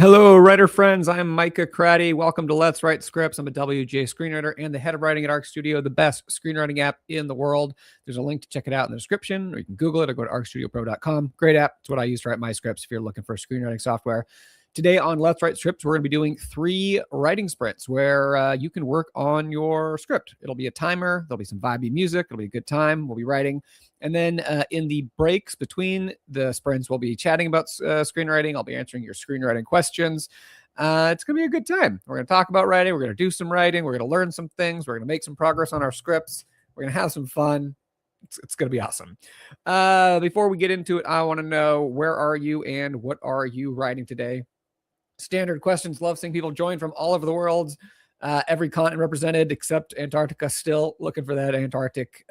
Hello, writer friends. I'm Micah Craddy. Welcome to Let's Write Scripts. I'm a WJ screenwriter and the head of writing at Arc Studio, the best screenwriting app in the world. There's a link to check it out in the description, or you can Google it or go to arcstudiopro.com. Great app. It's what I use to write my scripts if you're looking for screenwriting software. Today on Let's Write Scripts, we're going to be doing 3 writing sprints where you can work on your script. It'll be a timer. There'll be some vibey music. It'll be a good time. We'll be writing. And then in the breaks between the sprints, we'll be chatting about screenwriting. I'll be answering your screenwriting questions. It's going to be a good time. We're going to talk about writing. We're going to do some writing. We're going to learn some things. We're going to make some progress on our scripts. We're going to have some fun. It's going to be awesome. Before we get into it, I want to know, where are you and what are you writing today? Standard questions. Love seeing people join from all over the world. Every continent represented except Antarctica. Still looking for that Antarctic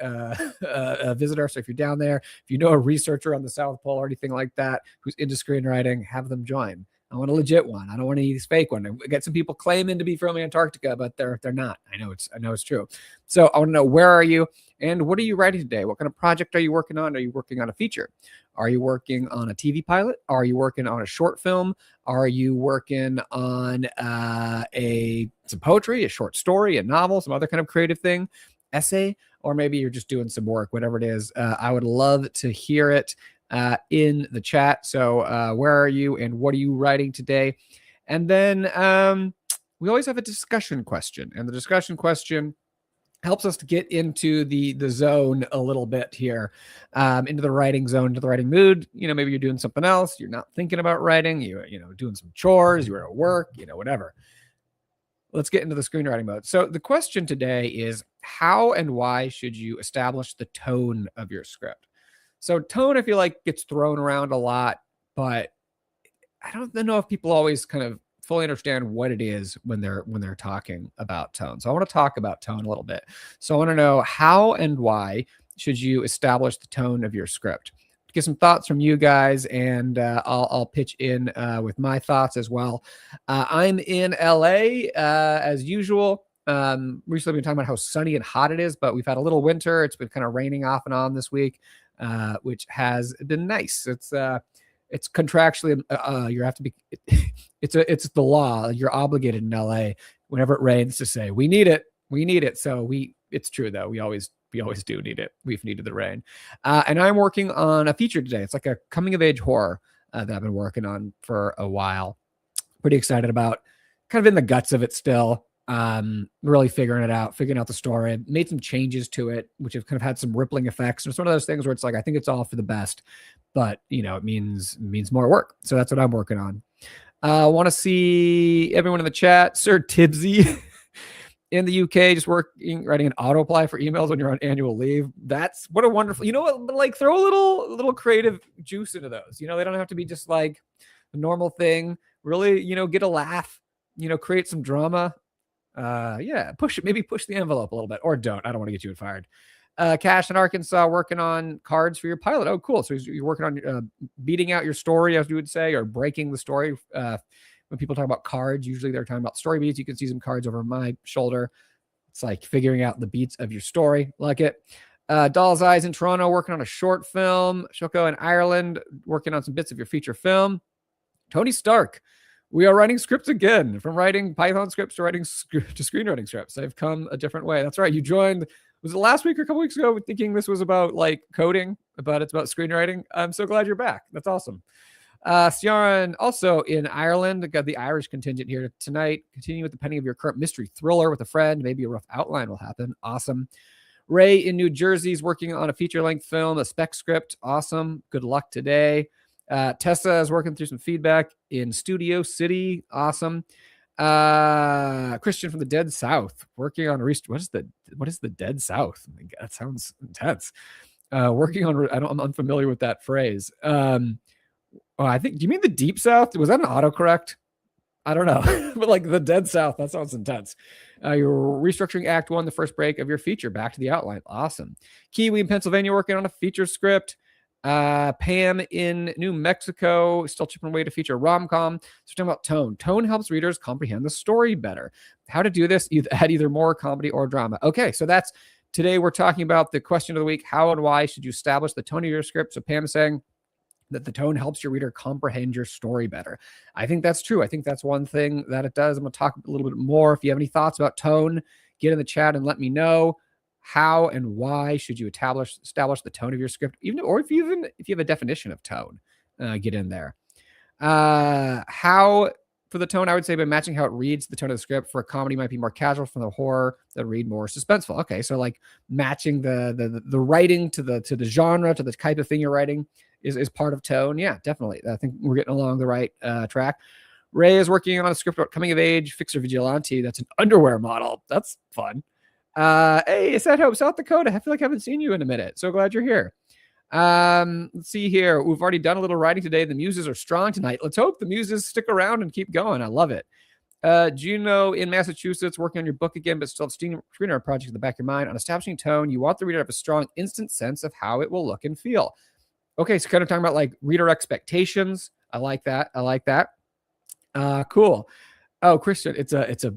visitor. So if you're down there, if you know a researcher on the South Pole or anything like that who's into screenwriting, have them join. I want a legit one. I don't want any of these fake ones. I get some people claiming to be from Antarctica, but they're not. I know it's true. So I want to know, where are you and what are you writing today? What kind of project are you working on? Are you working on a feature? Are you working on a TV pilot? Are you working on a short film? Are you working on some poetry, a short story, a novel, some other kind of creative thing, essay, or maybe you're just doing some work, whatever it is. I would love to hear it in the chat. So where are you and what are you writing today? And then we always have a discussion question, and the discussion question helps us to get into the zone a little bit here, into the writing zone, into the writing mood. Maybe you're doing something else. You're not thinking about writing. You're doing some chores. You're at work. Whatever. Let's get into the screenwriting mode. So the question today is, how and why should you establish the tone of your script? So tone, I feel like, gets thrown around a lot, but I don't know if people always kind of fully understand what it is when they're talking about tone. So I want to talk about tone a little bit. So I want to know, how and why should you establish the tone of your script? Get some thoughts from you guys, and I'll pitch in with my thoughts as well. I'm in LA as usual. Recently we've been talking about how sunny and hot it is, but we've had a little winter. It's been kind of raining off and on this week, which has been nice. It's contractually, you have to be, it's the law. You're obligated in LA whenever it rains to say, we need it. So it's true though. We always do need it. We've needed the rain. And I'm working on a feature today. It's like a coming of age horror that I've been working on for a while. Pretty excited about, kind of in the guts of it still. Really figuring out the story. Made some changes to it, which have kind of had some rippling effects. It's one of those things where it's like, I think it's all for the best, but it means more work. So that's what I'm working on. I want to see everyone in the chat. Sir Tibbsy in the UK, just writing an auto apply for emails when you're on annual leave. That's what a wonderful, like, throw a little creative juice into those. They don't have to be just like the normal thing. Really, get a laugh, create some drama. Push the envelope a little bit, or don't. I don't want to get you fired. Cash in Arkansas, working on cards for your pilot. Oh, cool. So you're working on beating out your story, as you would say, or breaking the story. When people talk about cards, usually they're talking about story beats. You can see some cards over my shoulder. It's like figuring out the beats of your story. Like it. Doll's Eyes in Toronto, working on a short film. Shoko in Ireland, working on some bits of your feature film. Tony Stark, we are writing scripts again. From writing Python scripts to screenwriting scripts. I've come a different way. That's right. You joined, was it last week or a couple weeks ago, thinking this was about like coding, but it's about screenwriting? I'm so glad you're back. That's awesome. Ciaran, also in Ireland. Got the Irish contingent here tonight. Continue with the penning of your current mystery thriller with a friend. Maybe a rough outline will happen. Awesome. Ray in New Jersey is working on a feature-length film, a spec script. Awesome. Good luck today. Tessa is working through some feedback in Studio City. Awesome. Christian from the Dead South, working on what is the Dead South? Oh my God, that sounds intense. Working on, I'm unfamiliar with that phrase. I think, do you mean the Deep South? Was that an autocorrect? I don't know, but like the Dead South, that sounds intense. You're restructuring Act 1, the first break of your feature, back to the outline. Awesome. Kiwi in Pennsylvania, working on a feature script. Pam in New Mexico, still chipping away to feature rom-com. So talking about tone. Tone helps readers comprehend the story better. How to do this? Add either more comedy or drama. Okay, so that's today. We're talking about the question of the week: how and why should you establish the tone of your script? So Pam is saying, that the tone helps your reader comprehend your story better. I think that's true. I think that's one thing that it does. I'm going to talk a little bit more. If you have any thoughts about tone, get in the chat and let me know. How and why should you establish the tone of your script, if you have a definition of tone, get in there. How for the tone, I would say by matching how it reads the tone of the script. For a comedy, might be more casual. For the horror, that read more suspenseful. Okay, so like matching the writing to the genre, to the type of thing you're writing is part of tone. Yeah, definitely. I think we're getting along the right track. Ray is working on a script about coming of age fixer vigilante. That's an underwear model. That's fun. Hey, it's at Hope, South Dakota. I feel like I haven't seen you in a minute. So glad you're here. Let's see here. We've already done a little writing today. The muses are strong tonight. Let's hope the muses stick around and keep going. I love it. Juno in Massachusetts, working on your book again, but still have screenwriting project in the back of your mind. On establishing tone, you want the reader to have a strong instant sense of how it will look and feel. Okay, so kind of talking about like reader expectations. I like that. Cool. Oh, Christian, it's a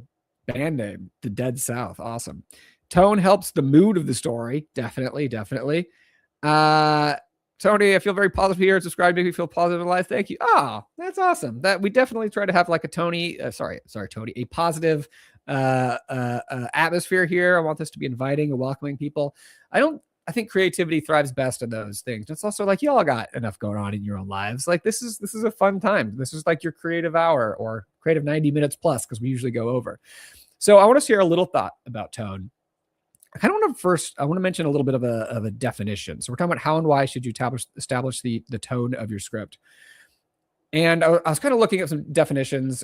band name, The Dead South. Awesome. Tone helps the mood of the story. Definitely. Tony, I feel very positive here. Subscribe to make me feel positive in life. Thank you. Oh, that's awesome. That we definitely try to have like a Tony, Tony, a positive atmosphere here. I want this to be inviting and welcoming people. I think creativity thrives best in those things. It's also like y'all got enough going on in your own lives. Like this is a fun time. This is like your creative hour or creative 90 minutes plus, because we usually go over. So I want to share a little thought about tone. I want to mention a little bit of a definition. So we're talking about how and why should you establish the tone of your script. And I was kind of looking at some definitions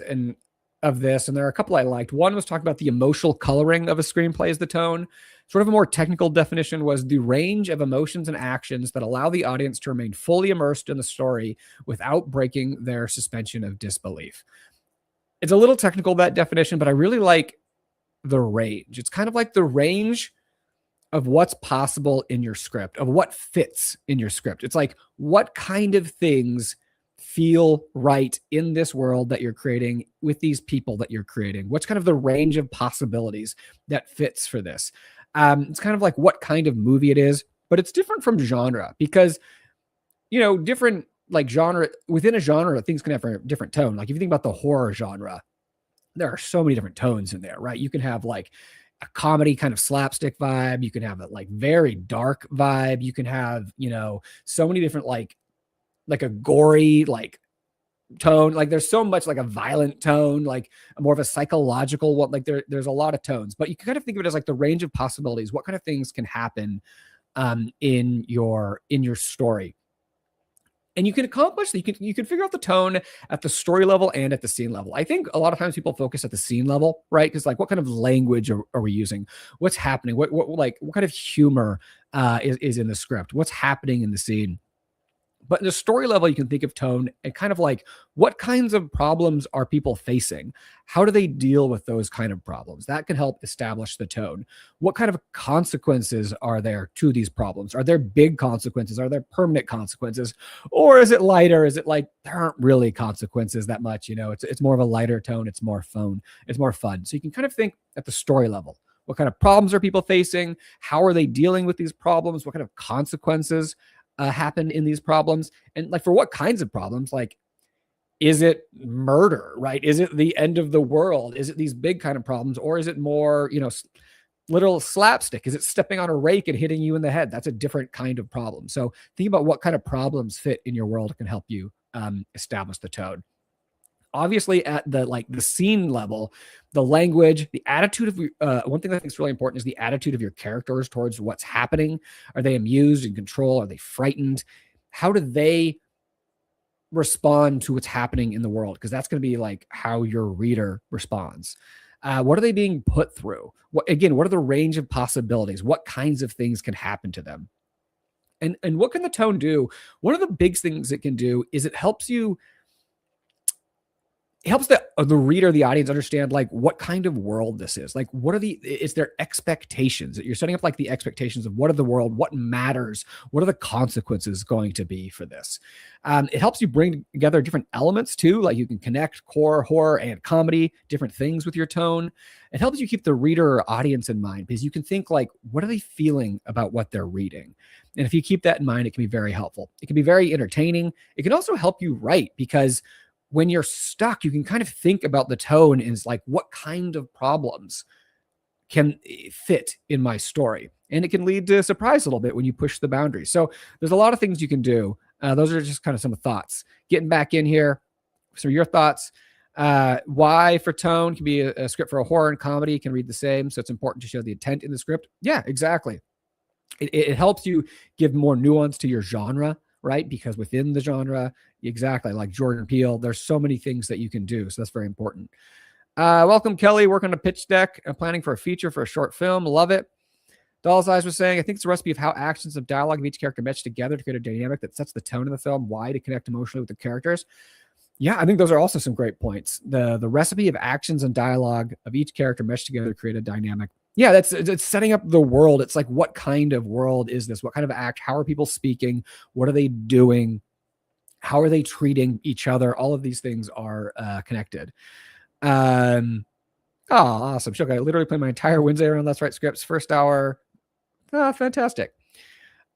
of this, and there are a couple I liked. One was talking about the emotional coloring of a screenplay as the tone. Sort of a more technical definition was the range of emotions and actions that allow the audience to remain fully immersed in the story without breaking their suspension of disbelief. It's a little technical, that definition, but I really like the range. It's kind of like the range of what's possible in your script, of what fits in your script. It's like, what kind of things feel right in this world that you're creating with these people that you're creating? What's kind of the range of possibilities that fits for this? It's kind of like what kind of movie it is, but it's different from genre because, different like genre within a genre, things can have a different tone. Like if you think about the horror genre, there are so many different tones in there, right? You can have like a comedy kind of slapstick vibe. You can have a like very dark vibe. You can have, so many different like a gory like tone. Like there's so much like a violent tone, like more of a psychological one. Like there's a lot of tones, but you can kind of think of it as like the range of possibilities. What kind of things can happen in your story? And you can accomplish that. You can figure out the tone at the story level and at the scene level. I think a lot of times people focus at the scene level, right? Because like, what kind of language are we using? What's happening? What kind of humor is in the script? What's happening in the scene? But in the story level, you can think of tone and kind of like, what kinds of problems are people facing? How do they deal with those kind of problems? That can help establish the tone. What kind of consequences are there to these problems? Are there big consequences? Are there permanent consequences? Or is it lighter? Is it like there aren't really consequences that much? It's more of a lighter tone. It's more fun. So you can kind of think at the story level. What kind of problems are people facing? How are they dealing with these problems? What kind of consequences happen in these problems? And like for what kinds of problems? Like, is it murder, right? Is it the end of the world? Is it these big kind of problems? Or is it more, little slapstick? Is it stepping on a rake and hitting you in the head? That's a different kind of problem. So think about what kind of problems fit in your world can help you establish the tone. Obviously at the scene level, the language, the attitude of one thing I think is really important is the attitude of your characters towards what's happening. Are they amused, in control? Are they frightened? How do they respond to what's happening in the world? Because that's going to be like how your reader responds. What are they being put through? What are the range of possibilities? What kinds of things can happen to them? And what can the tone do? One of the big things it can do is it helps you it helps the reader, the audience understand like what kind of world this is. Like, what are is there expectations that you're setting up, like the expectations of what are the world, what matters, what are the consequences going to be for this? It helps you bring together different elements too. Like you can connect core horror and comedy, different things with your tone. It helps you keep the reader or audience in mind because you can think like, what are they feeling about what they're reading? And if you keep that in mind, it can be very helpful. It can be very entertaining. It can also help you write because when you're stuck, you can kind of think about the tone and it's like, what kind of problems can fit in my story? And it can lead to surprise a little bit when you push the boundaries. So there's a lot of things you can do. Those are just kind of some thoughts. Getting back in here. So your thoughts. Why for tone can be a script for a horror and comedy can read the same. So it's important to show the intent in the script. Yeah, exactly. It helps you give more nuance to your genre, right? Because within the genre, exactly like Jordan Peele, there's so many things that you can do. So that's very important. Welcome, Kelly. Working on a pitch deck. I'm planning for a feature for a short film. Love it. Doll's Eyes was saying, I think it's a recipe of how actions of dialogue of each character match together to create a dynamic that sets the tone of the film. Why? To connect emotionally with the characters. Yeah, I think those are also some great points. The recipe of actions and dialogue of each character mesh together to create a dynamic. Yeah, it's setting up the world. It's like, what kind of world is this? What kind of act? How are people speaking? What are they doing? How are they treating each other? All of these things are connected. Oh, awesome. Shook. I literally played my entire Wednesday around Let's Write Scripts. First hour. Oh, fantastic.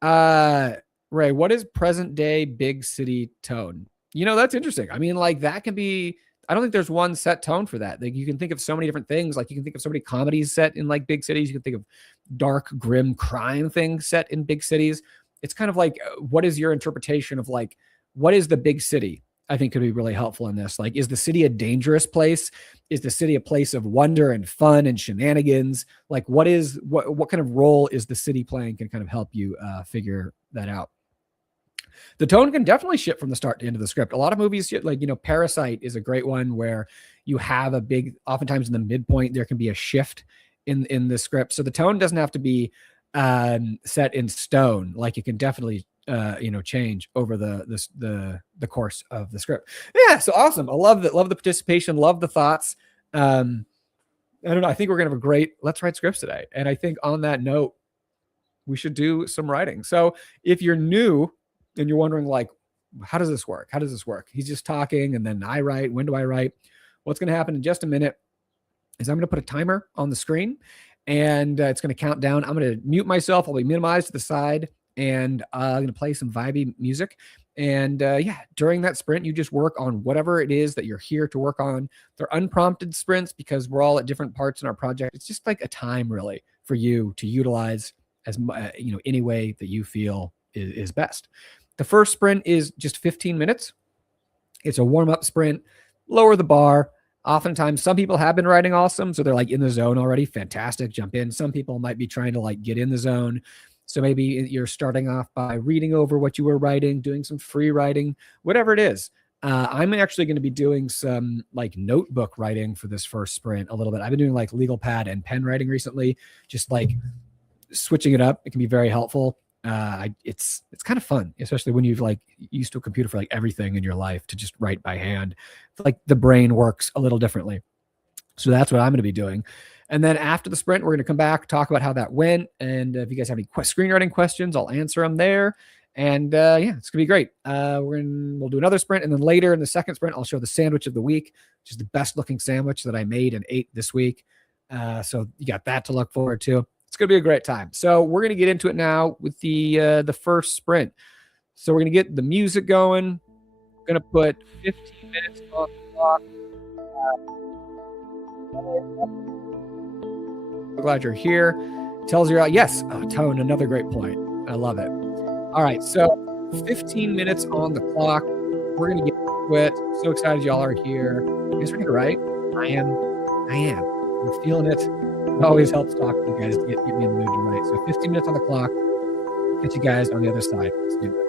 Ray, what is present day big city tone? That's interesting. I mean, like that can be, I don't think there's one set tone for that. Like you can think of so many different things. Like you can think of so many comedies set in like big cities. You can think of dark, grim crime things set in big cities. It's kind of like, what is your interpretation of like, what is the big city? I think could be really helpful in this. Like, is the city a dangerous place? Is the city a place of wonder and fun and shenanigans? Like what kind of role is the city playing can kind of help you figure that out. The tone can definitely shift from the start to end of the script. A lot of movies, like, Parasite is a great one where you have oftentimes in the midpoint, there can be a shift in the script. So the tone doesn't have to be set in stone. Like it can definitely, change over the course of the script. Yeah. So awesome. I love that. Love the participation. Love the thoughts. I don't know. I think we're going to have a great Let's Write Scripts today. And I think on that note, we should do some writing. So if you're new, and you're wondering like, how does this work? How does this work? He's just talking and then I write. When do I write? What's going to happen in just a minute is I'm going to put a timer on the screen and it's going to count down. I'm going to mute myself. I'll be minimized to the side and I'm going to play some vibey music. And during that sprint, you just work on whatever it is that you're here to work on. They're unprompted sprints because we're all at different parts in our project. It's just like a time really for you to utilize as any way that you feel is best. The first sprint is just 15 minutes. It's a warm-up sprint, lower the bar. Oftentimes, some people have been writing awesome, so they're like in the zone already. Fantastic, jump in. Some people might be trying to like get in the zone. So maybe you're starting off by reading over what you were writing, doing some free writing, whatever it is. I'm actually going to be doing some like notebook writing for this first sprint a little bit. I've been doing like legal pad and pen writing recently, just like switching it up. It can be very helpful. It's kind of fun, especially when you've like used to a computer for like everything in your life to just write by hand. It's like the brain works a little differently. So that's what I'm going to be doing. And then after the sprint, we're going to come back, talk about how that went. And if you guys have any screenwriting questions, I'll answer them there. And it's going to be great. We'll do another sprint. And then later in the second sprint, I'll show the sandwich of the week, which is the best looking sandwich that I made and ate this week. So you got that to look forward to. It's going to be a great time. So we're going to get into it now with the first sprint. So we're going to get the music going. We're going to put 15 minutes on the clock. I'm glad you're here. Tells you out. Yes. Oh, tone. Another great point. I love it. All right. So 15 minutes on the clock. We're going to get into it. So excited y'all are here. You guys ready to write? I am. I'm feeling it. It always helps talking to you guys to get me in the mood to write. So 15 minutes on the clock. Get you guys on the other side. Let's do it.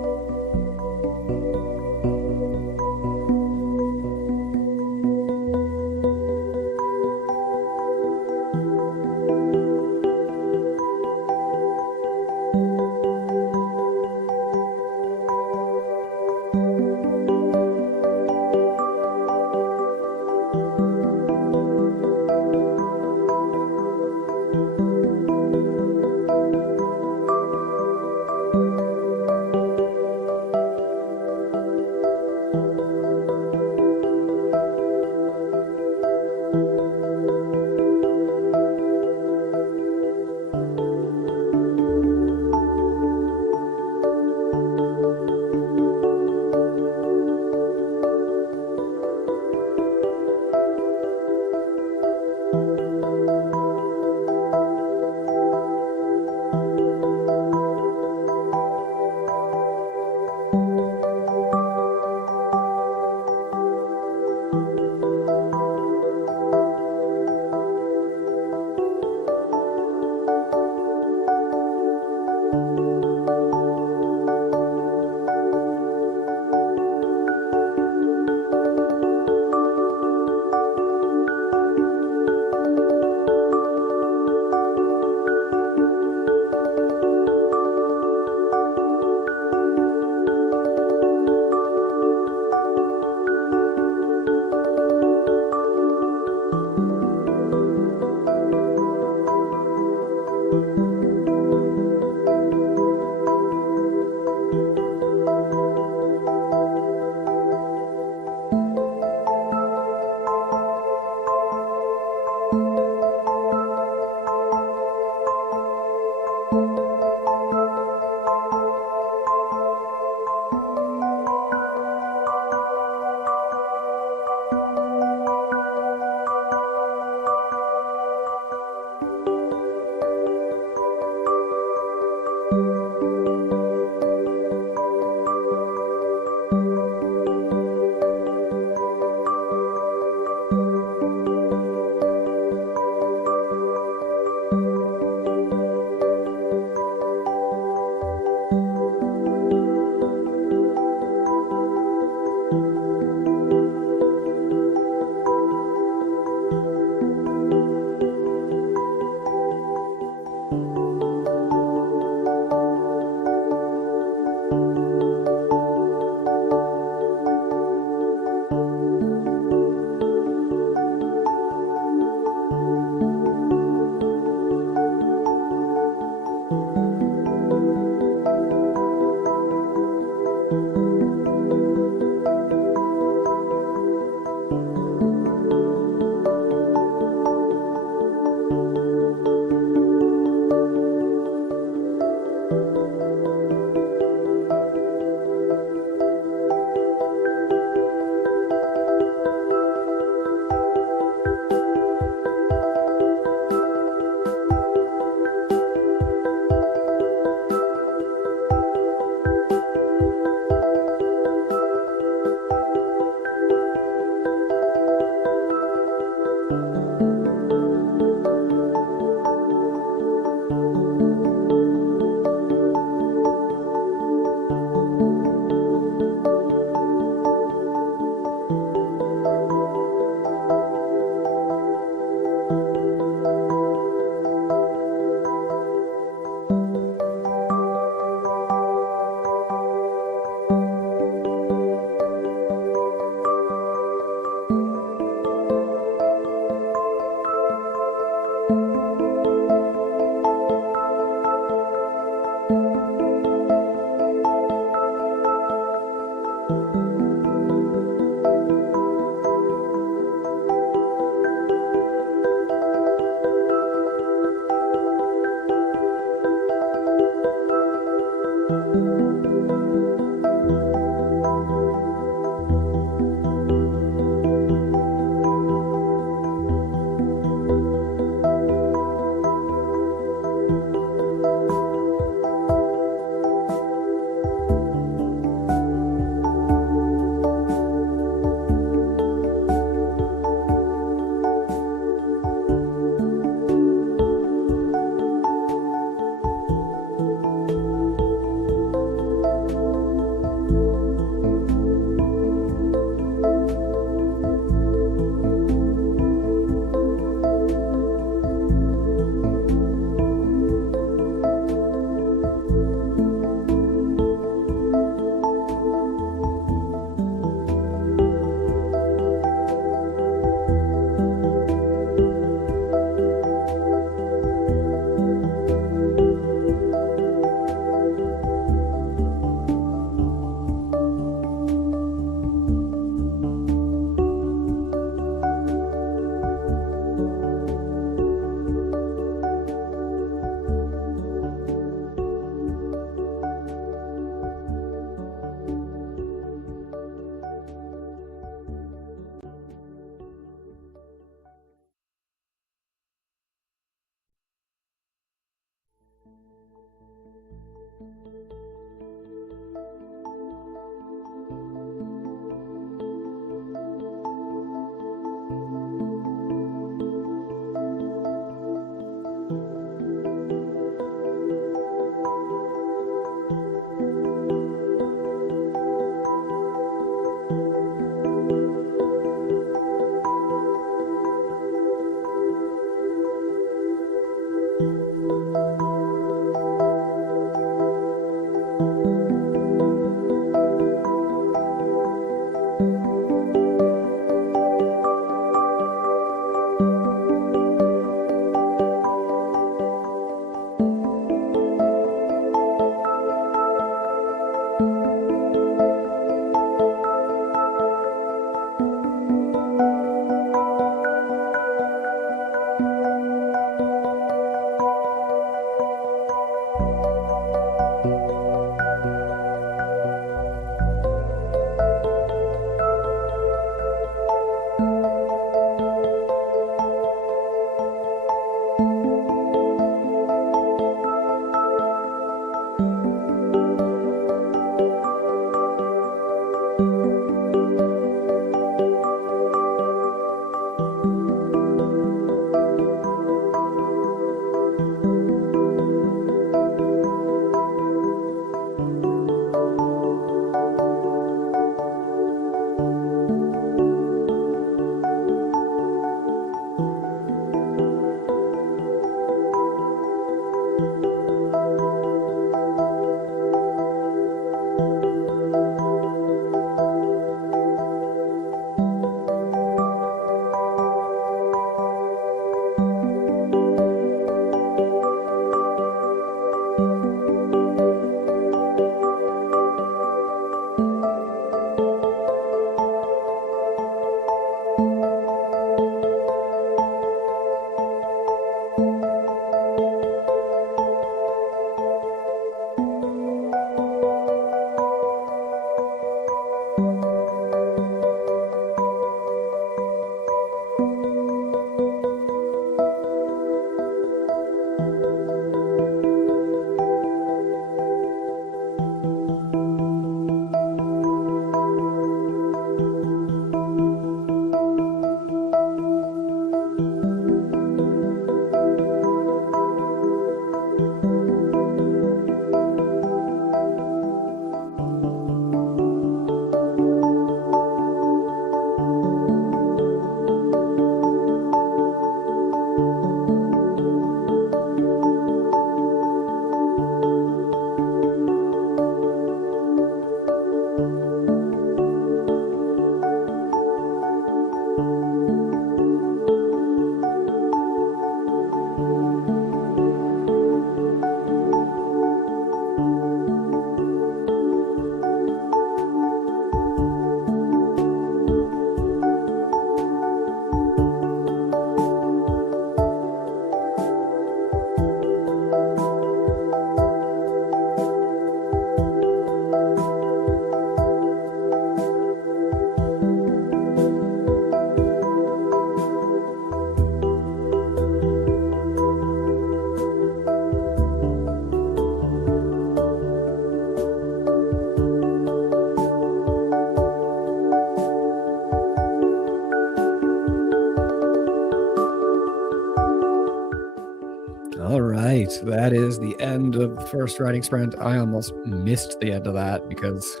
All right, that is the end of the first writing sprint. I almost missed the end of that because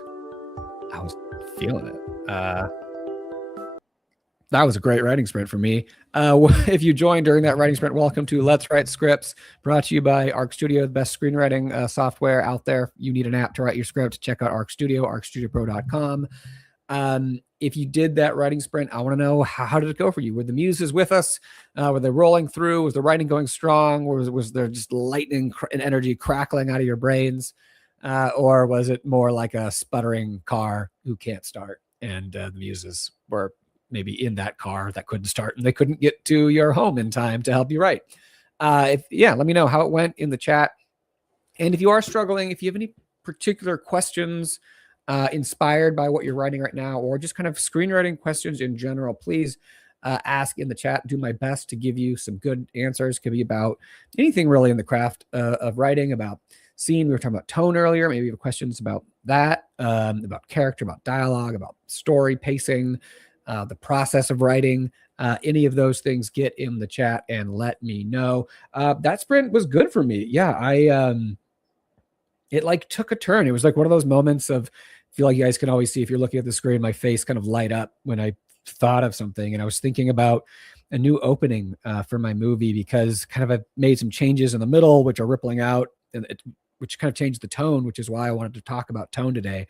I was feeling it. That was a great writing sprint for me. If you joined during that writing sprint, welcome to Let's Write Scripts, brought to you by Arc Studio, the best screenwriting software out there. You need an app to write your script, check out Arc Studio, arcstudiopro.com. If you did that writing sprint, I want to know, how did it go for you? Were the muses with us? Were they rolling through? Was the writing going strong? Was there just lightning and energy crackling out of your brains? Or was it more like a sputtering car who can't start? And the muses were maybe in that car that couldn't start and they couldn't get to your home in time to help you write. Let me know how it went in the chat. And if you are struggling, if you have any particular questions inspired by what you're writing right now, or just kind of screenwriting questions in general, please ask in the chat. Do my best to give you some good answers. Could be about anything really in the craft of writing, about scene. We were talking about tone earlier. Maybe you have questions about that, about character, about dialogue, about story, pacing, the process of writing. Any of those things, get in the chat and let me know. That sprint was good for me. Yeah, it like took a turn. It was like one of those moments of, I feel like you guys can always see if you're looking at the screen, my face kind of light up when I thought of something. And I was thinking about a new opening for my movie, because kind of I made some changes in the middle, which are rippling out, and which kind of changed the tone, which is why I wanted to talk about tone today.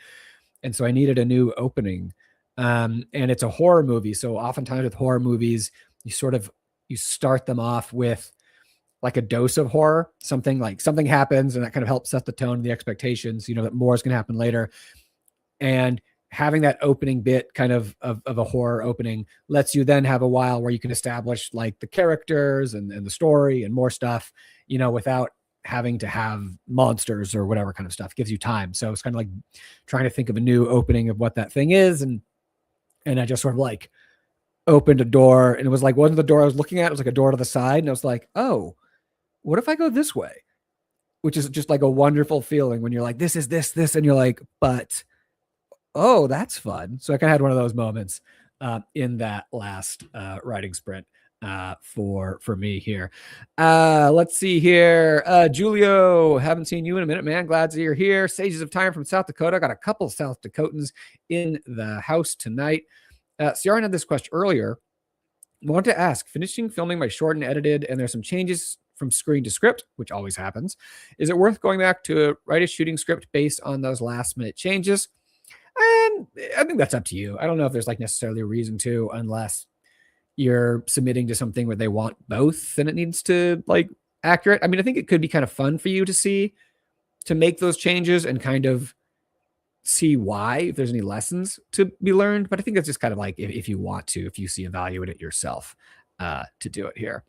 And so I needed a new opening. And it's a horror movie. So oftentimes with horror movies, you start them off with like a dose of horror, something happens and that kind of helps set the tone and the expectations, that more is going to happen later. And having that opening bit kind of a horror opening lets you then have a while where you can establish like the characters and the story and more stuff, without having to have monsters or whatever kind of stuff. It gives you time. So it's kind of like trying to think of a new opening of what that thing is. And I just sort of like opened a door, and it was like, wasn't the door I was looking at, it was like a door to the side. And I was like, oh, what if I go this way? Which is just like a wonderful feeling when you're like, this is this, and you're like, but, oh, that's fun. So I kind of had one of those moments in that last writing sprint for me here. Let's see here. Julio, haven't seen you in a minute, man. Glad that you're here. Sages of Time from South Dakota. Got a couple South Dakotans in the house tonight. Ciaran had this question earlier. I wanted to ask, finishing filming my short and edited, and there's some changes from screen to script, which always happens. Is it worth going back to write a shooting script based on those last minute changes? And I think that's up to you. I don't know if there's like necessarily a reason to, unless you're submitting to something where they want both and it needs to like accurate. I mean, I think it could be kind of fun for you to make those changes and kind of see why, if there's any lessons to be learned. But I think it's just kind of like, if you want to, if you see value in it yourself, to do it here.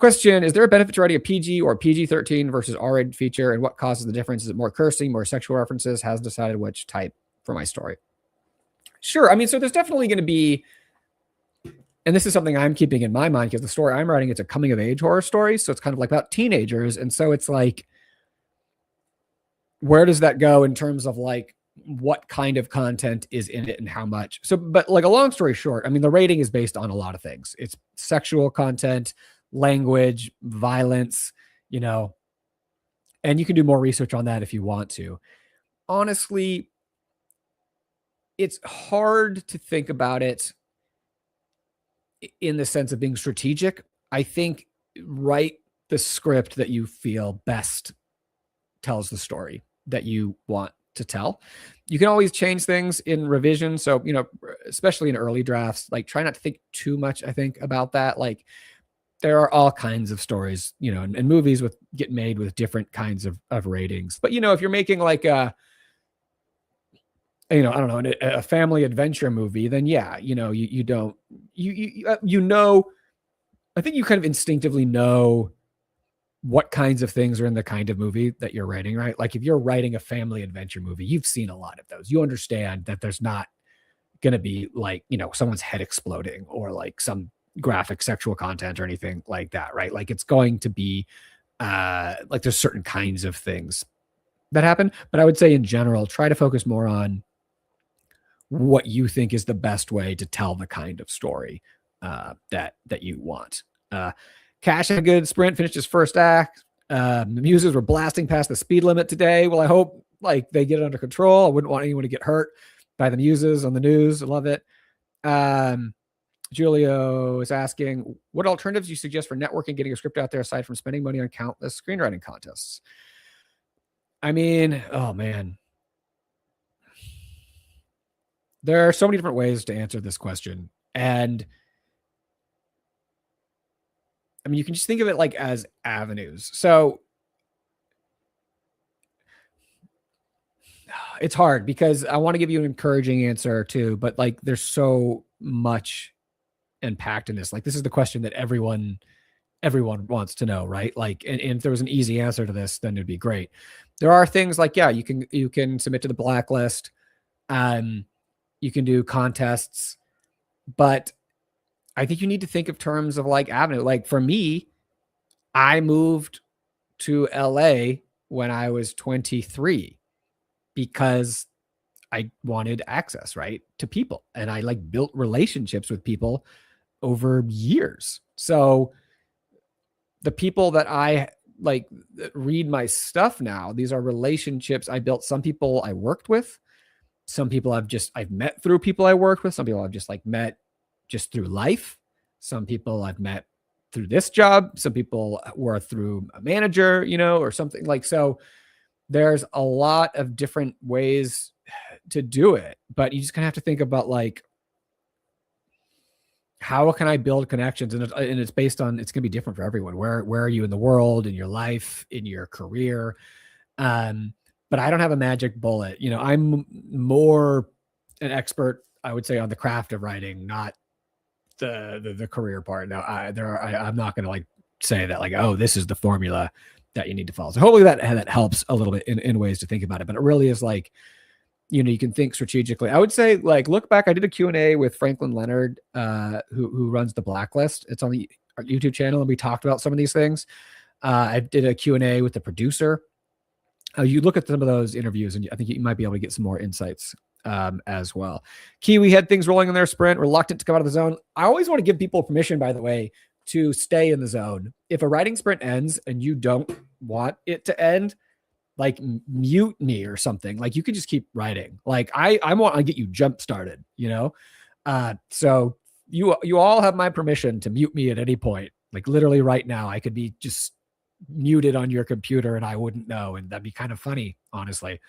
Question, is there a benefit to writing a PG or PG-13 versus R-rated feature, and what causes the difference? Is it more cursing, more sexual references? Has decided which type for my story. Sure. I mean, so there's definitely going to be, and this is something I'm keeping in my mind because the story I'm writing, it's a coming of age horror story. So it's kind of like about teenagers. And so it's like, where does that go in terms of like what kind of content is in it and how much? So, but like a long story short, I mean, the rating is based on a lot of things. It's sexual content, language, violence, you know, and you can do more research on that if you want to. Honestly, it's hard to think about it in the sense of being strategic. I think write the script that you feel best tells the story that you want to tell. You can always change things in revision. So, you know, especially in early drafts, like try not to think too much, I think, about that. Like there are all kinds of stories, you know, and movies get made with different kinds of ratings. But, you know, if you're making like a, you know, I don't know, a family adventure movie, then yeah, you know, you don't, you know, I think you kind of instinctively know what kinds of things are in the kind of movie that you're writing, right? Like if you're writing a family adventure movie, you've seen a lot of those. You understand that there's not going to be like, you know, someone's head exploding or like some graphic sexual content or anything like that, right? Like it's going to be like there's certain kinds of things that happen. But I would say in general, try to focus more on what you think is the best way to tell the kind of story that you want. Cash had a good sprint, finished his first act. The Muses were blasting past the speed limit today. Well, I hope like they get it under control. I wouldn't want anyone to get hurt by the Muses on the news. I love it. Julio is asking, what alternatives do you suggest for networking, getting a script out there aside from spending money on countless screenwriting contests? I mean, oh man. There are so many different ways to answer this question. And I mean, you can just think of it like as avenues. So it's hard because I want to give you an encouraging answer too, but like there's so much unpacked in this. Like this is the question that everyone wants to know, right? Like, and if there was an easy answer to this, then it'd be great. There are things like, yeah, you can submit to the blacklist. You can do contests, but I think you need to think of terms of like avenue. Like for me, I moved to LA when I was 23 because I wanted access, right, to people. And I like built relationships with people over years. So the people that I like that read my stuff now, these are relationships I built. Some people I worked with, some people I've met through people I worked with. Some people I've just like met just through life. Some people I've met through this job. Some people were through a manager, you know, or something like, so there's a lot of different ways to do it, but you just kind of have to think about like, how can I build connections? And it's based on, it's going to be different for everyone. Where are you in the world, in your life, in your career? But I don't have a magic bullet. You know, I'm more an expert, I would say, on the craft of writing, not the career part. Now, I'm not going to like say that like, oh, this is the formula that you need to follow. So hopefully that helps a little bit in ways to think about it. But it really is like, you know, you can think strategically. I would say like, look back. I did a Q&A with Franklin Leonard, who runs the Blacklist. It's on our YouTube channel. And we talked about some of these things. I did a Q&A with the producer. You look at some of those interviews and I think you might be able to get some more insights as well. Kiwi had things rolling in their sprint, reluctant to come out of the zone. I always want to give people permission, by the way, to stay in the zone. If a writing sprint ends and you don't want it to end, like mute me or something. Like you can just keep writing. Like I want to get you jump started, you know? So you all have my permission to mute me at any point. Like literally right now, I could be just muted on your computer and I wouldn't know. And that'd be kind of funny, honestly.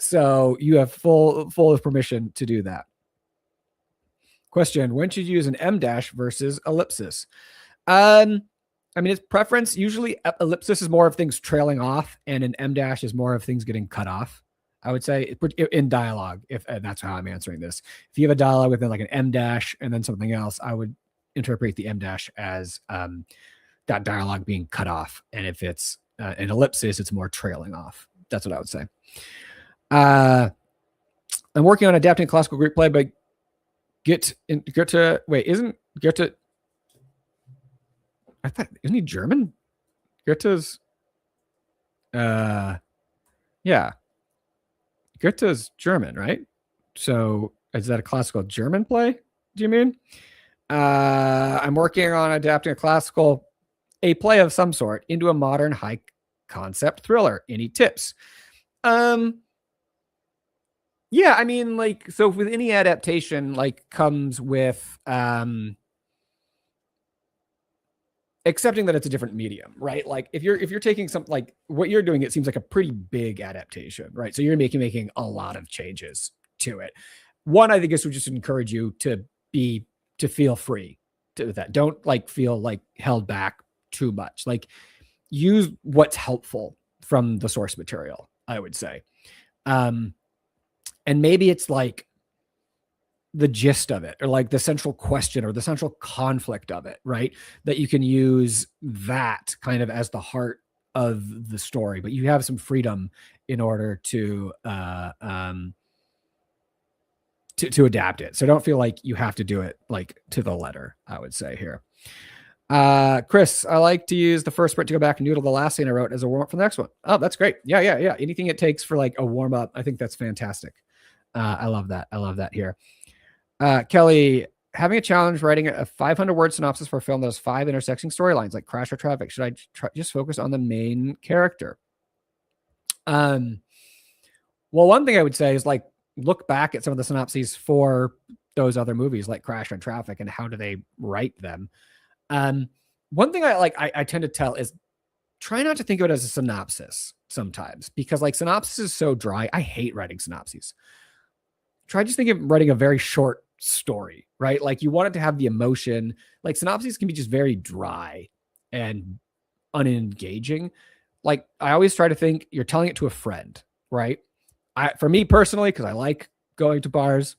So you have full of permission to do that. Question, when should you use an M dash versus ellipsis? I mean, it's preference. Usually ellipsis is more of things trailing off and an M dash is more of things getting cut off. I would say in dialogue, if that's how I'm answering this. If you have a dialogue with like an M dash and then something else, I would interpret the M dash as that dialogue being cut off. And if it's an ellipsis, it's more trailing off. That's what I would say. I'm working on adapting a classical Greek play by Goethe. Wait, isn't Goethe? I thought, isn't he German? Goethe's. Yeah, Goethe's German, right? So is that a classical German play? Do you mean? I'm working on adapting a play of some sort into a modern high concept thriller. Any tips? Yeah, I mean, like, so with any adaptation, like, comes with accepting that it's a different medium, right? Like, if you're taking something like what you're doing, it seems like a pretty big adaptation, right? So you're making a lot of changes to it. One, I think this would just encourage you to feel free to that. Don't like feel like held back too much. Like, use what's helpful from the source material, I would say. And maybe it's like the gist of it, or like the central question or the central conflict of it, right? That you can use that kind of as the heart of the story, but you have some freedom in order to adapt it. So don't feel like you have to do it like to the letter, I would say here. Chris, I like to use the first sprint to go back and noodle the last scene I wrote as a warm up for the next one. Oh, that's great. Yeah. Anything it takes for like a warm up, I think that's fantastic. I love that here. Kelly, having a challenge writing a 500-word synopsis for a film that has 5 intersecting storylines like Crash or Traffic. Should I just focus on the main character? Well, one thing I would say is like look back at some of the synopses for those other movies like Crash and Traffic and how do they write them. One thing I tend to tell is try not to think of it as a synopsis sometimes, because like synopsis is so dry. I hate writing synopses. Try just thinking of writing a very short story, right? Like you want it to have the emotion. Like synopses can be just very dry and unengaging. Like I always try to think you're telling it to a friend, right? For me personally, because I like going to bars,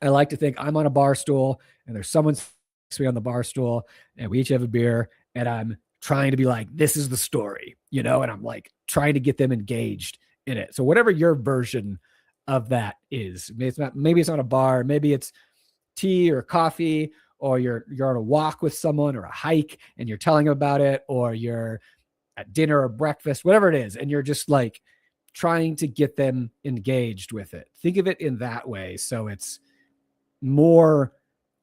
I like to think I'm on a bar stool and there's someone next to me on the bar stool and we each have a beer and I'm trying to be like, this is the story, and I'm like trying to get them engaged in it. So whatever your version of that is, maybe it's not a bar, maybe it's tea or coffee, or you're on a walk with someone or a hike and you're telling them about it, or you're at dinner or breakfast, whatever it is. And you're just like trying to get them engaged with it. Think of it in that way. So it's more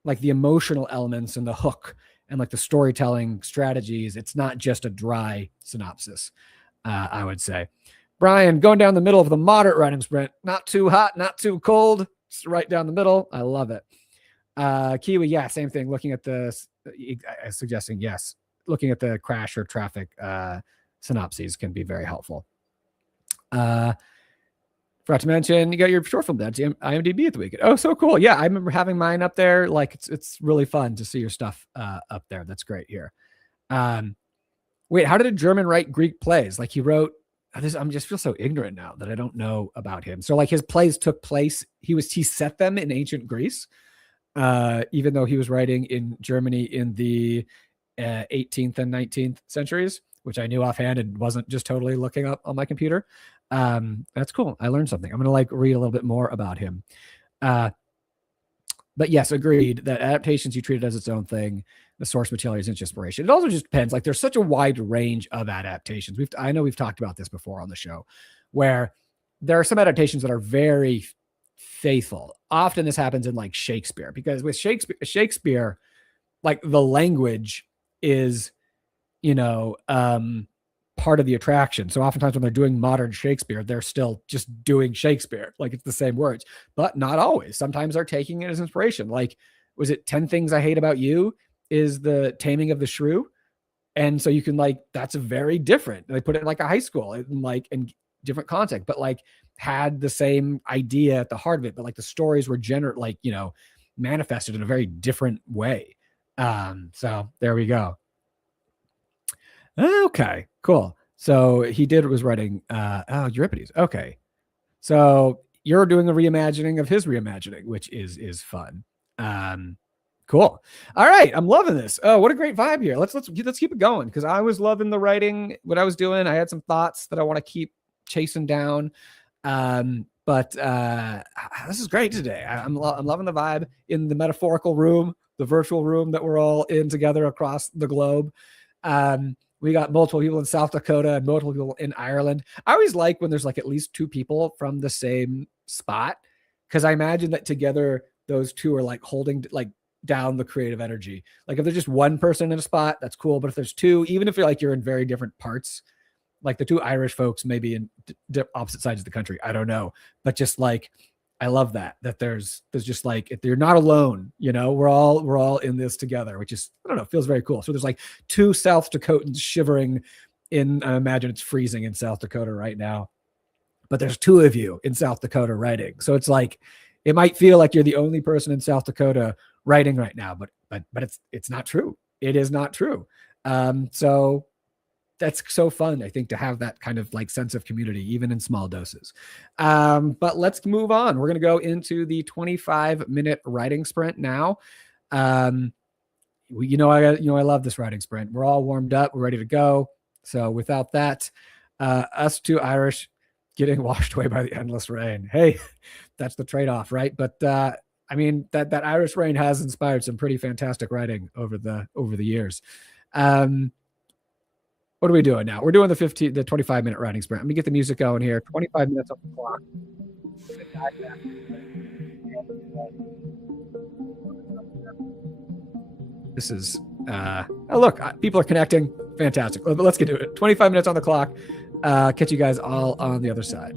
like the emotional elements and the hook and like the storytelling strategies. It's not just a dry synopsis, I would say. Brian, going down the middle of the moderate writing sprint, not too hot, not too cold, just right down the middle. I love it. Kiwi, yeah, same thing. Looking at suggesting, yes, looking at the Crash or Traffic synopses can be very helpful. Forgot to mention, you got your short film down to IMDb at the weekend. Oh, so cool. Yeah, I remember having mine up there. Like it's really fun to see your stuff up there. That's great here. Wait, how did a German write Greek plays? Like he wrote, I'm just feel so ignorant now that I don't know about him. So like his plays took place, he set them in ancient Greece, even though he was writing in Germany in the 18th and 19th centuries, which I knew offhand and wasn't just totally looking up on my computer. That's cool. I learned something. I'm going to like read a little bit more about him. But yes, agreed that adaptations you treat it as its own thing. The source material is inspiration. It also just depends. Like there's such a wide range of adaptations. I know we've talked about this before on the show, where there are some adaptations that are very faithful. Often this happens in like Shakespeare, because with Shakespeare, like the language is, part of the attraction. So oftentimes when they're doing modern Shakespeare, they're still just doing Shakespeare. Like it's the same words, but not always. Sometimes they're taking it as inspiration. Like, was it 10 Things I Hate About You is the Taming of the Shrew. And so you can like, that's a very different, they put it in like a high school and like, in different context, but like had the same idea at the heart of it. But like the stories were manifested in a very different way. So there we go. Okay, cool. So he was writing Euripides. Okay. So you're doing a reimagining of his reimagining, which is fun. Cool. All right, I'm loving this. Oh, what a great vibe here. Let's keep it going, because I was loving the writing. What I was doing, I had some thoughts that I want to keep chasing down. But this is great today. I'm loving the vibe in the metaphorical room, the virtual room that we're all in together across the globe. We got multiple people in South Dakota and multiple people in Ireland. I always like when there's like at least two people from the same spot, because I imagine that together those two are like holding like down the creative energy. Like if there's just one person in a spot, that's cool. But if there's two, even if you're in very different parts, like the two Irish folks maybe in opposite sides of the country, I don't know, but just like I love that there's just like, if you're not alone, we're all in this together, which is, I don't know, feels very cool. So there's like two South Dakotans shivering in, I imagine it's freezing in South Dakota right now, but there's two of you in South Dakota writing. So it's like, it might feel like you're the only person in South Dakota writing right now, but it's not true. It is not true. So that's so fun, I think, to have that kind of like sense of community, even in small doses. But let's move on. We're going to go into the 25-minute writing sprint now. I love this writing sprint. We're all warmed up. We're ready to go. So without that, us two Irish getting washed away by the endless rain. Hey, that's the trade-off, right? But I mean, that Irish rain has inspired some pretty fantastic writing over the years. What are we doing now? We're doing the 25-minute writing sprint. Let me get the music going here. 25 minutes on the clock. This is, look, people are connecting. Fantastic. Let's get to it. 25 minutes on the clock. Catch you guys all on the other side.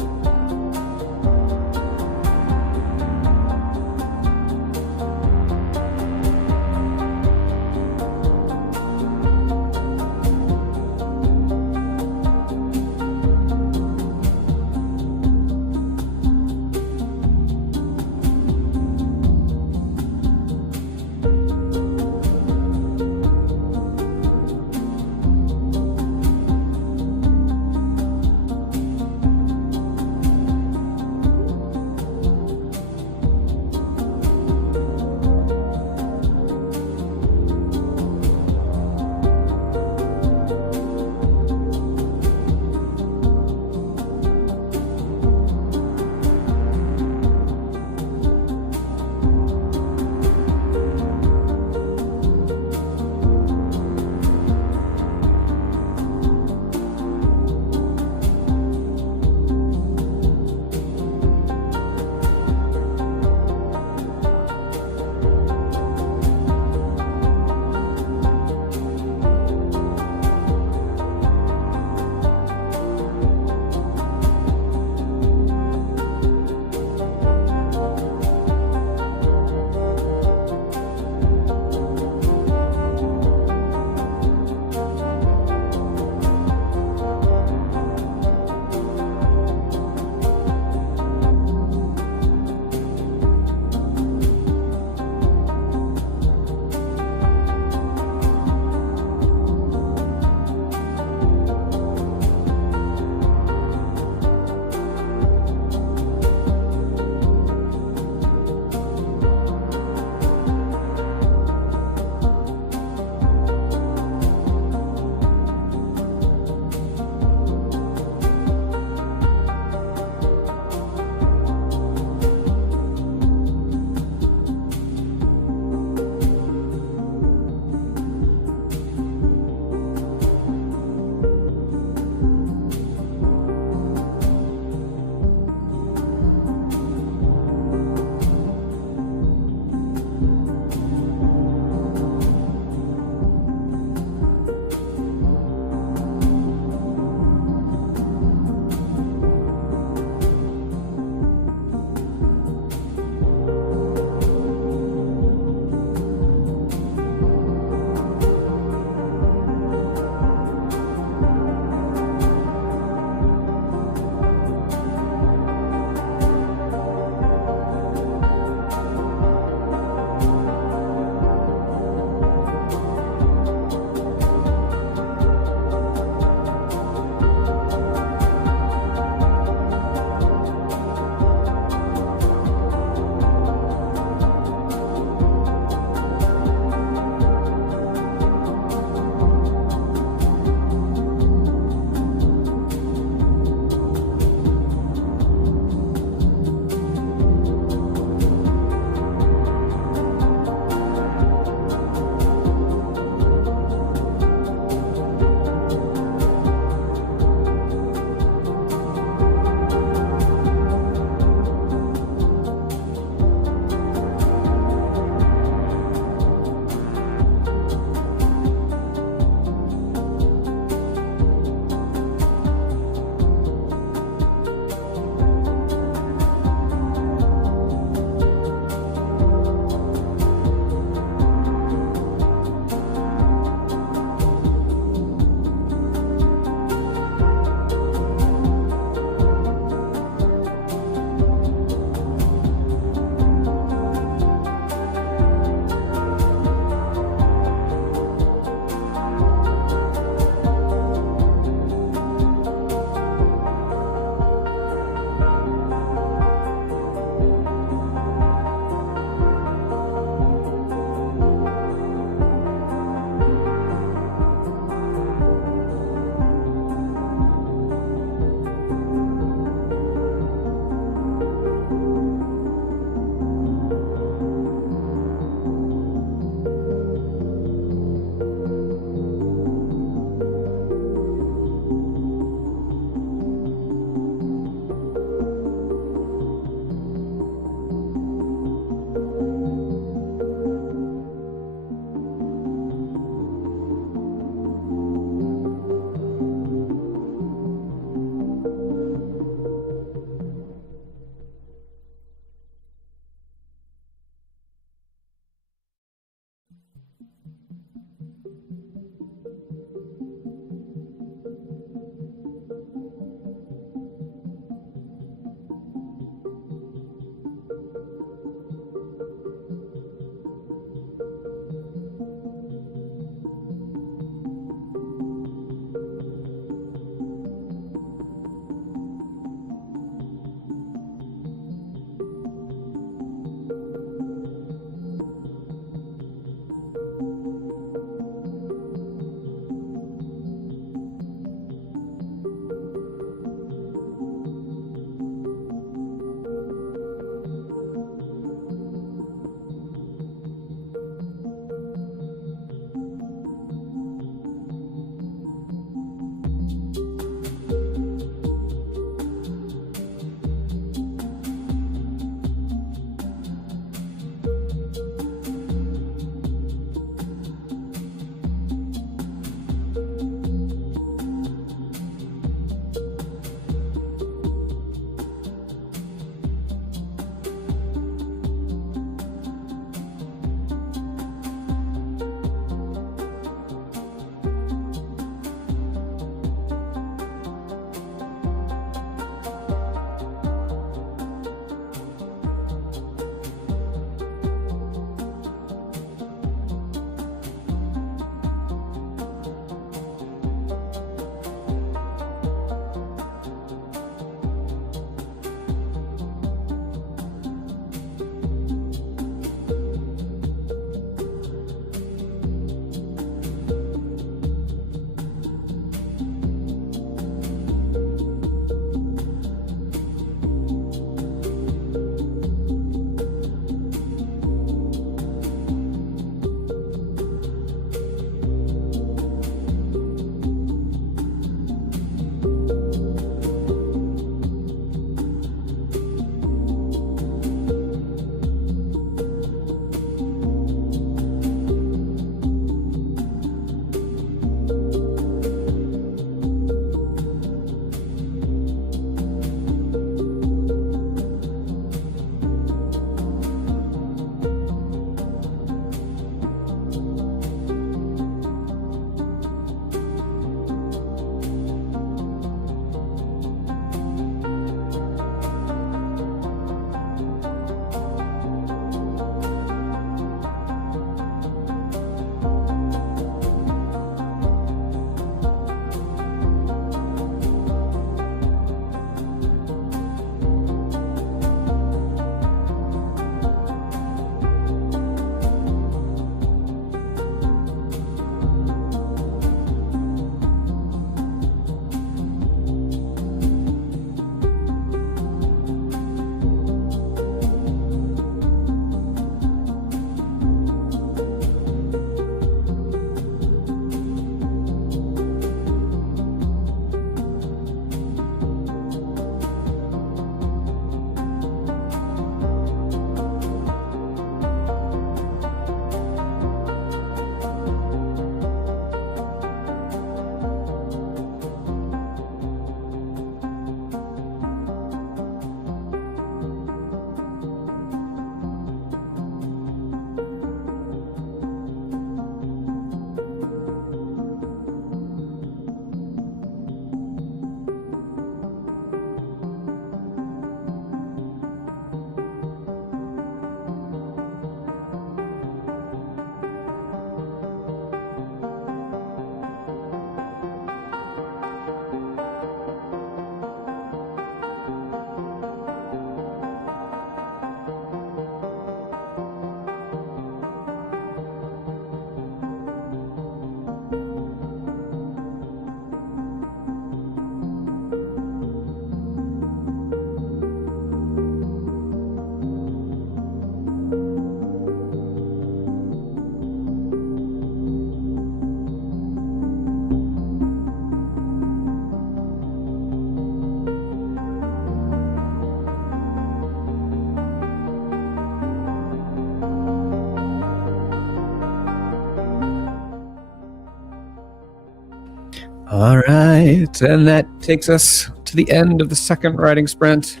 All right, and that takes us to the end of the second writing sprint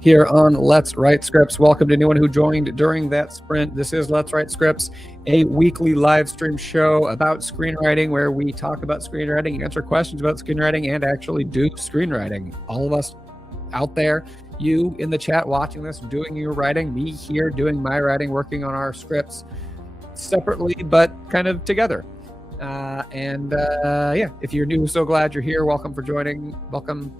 here on Let's Write Scripts. Welcome to anyone who joined during that sprint. This is Let's Write Scripts, a weekly live stream show about screenwriting where we talk about screenwriting, answer questions about screenwriting, and actually do screenwriting. All of us out there, you in the chat watching this, doing your writing, me here doing my writing, working on our scripts separately, but kind of together. Yeah, if you're new, so glad you're here. Welcome for joining. Welcome.